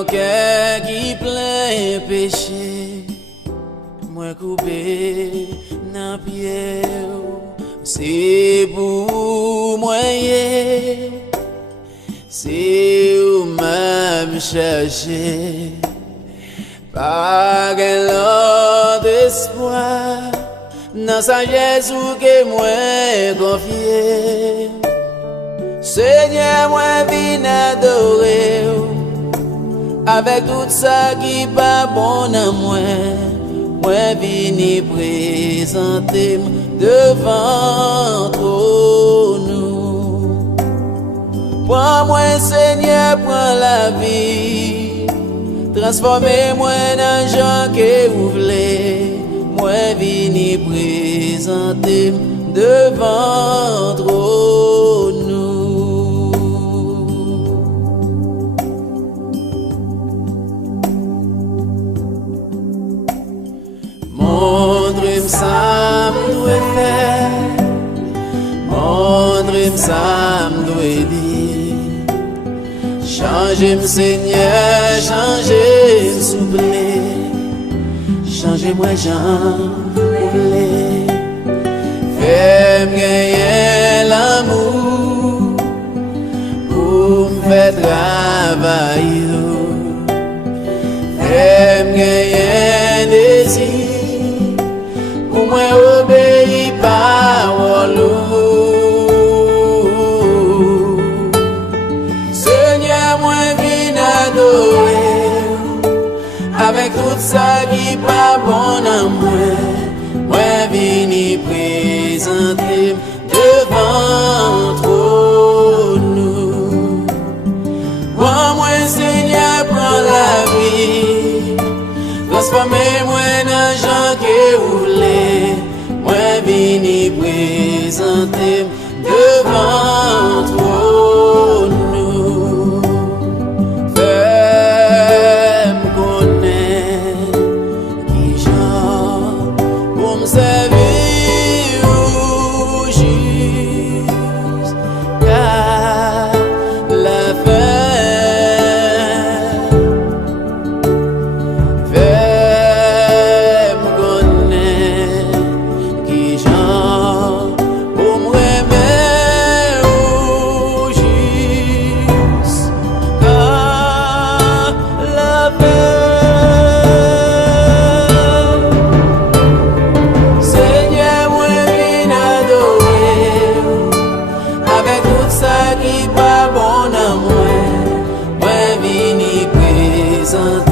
un cœur qui plein péché, moi coupé dans pied, c'est pour moi, c'est où même chercher, pas l'autre espoir, dans sa Jésus que moi confié. Seigneur, moi vine adorer avec tout ça qui pas bon à moi. Moi vine présenter devant nous. Prends-moi, Seigneur, prends la vie. Transformez-moi dans gens que vous voulez. Moi vine présenter devant nous. Montre-moi ça m'doit faire, montre-moi ça m'doit dire. Changez-moi Seigneur, changez-moi s'il vous plaît. Changez-moi Jean, voulez. Fais-moi gagner l'amour pour me faire travailler. Fais-moi gagner désir. Moi obéis parole. Seigneur, moi viens adorer avec tout ça qui pas bon à moi. Moi viens présenter devant nous. Moi Seigneur, prends la vie. Transformez-moi dans gens que vous voulez. Moi vini présenter devant nous. Fais-moi connaître qui j'en pour me servir juste car la fin. Qui pas bon à moi, moi vini présenter.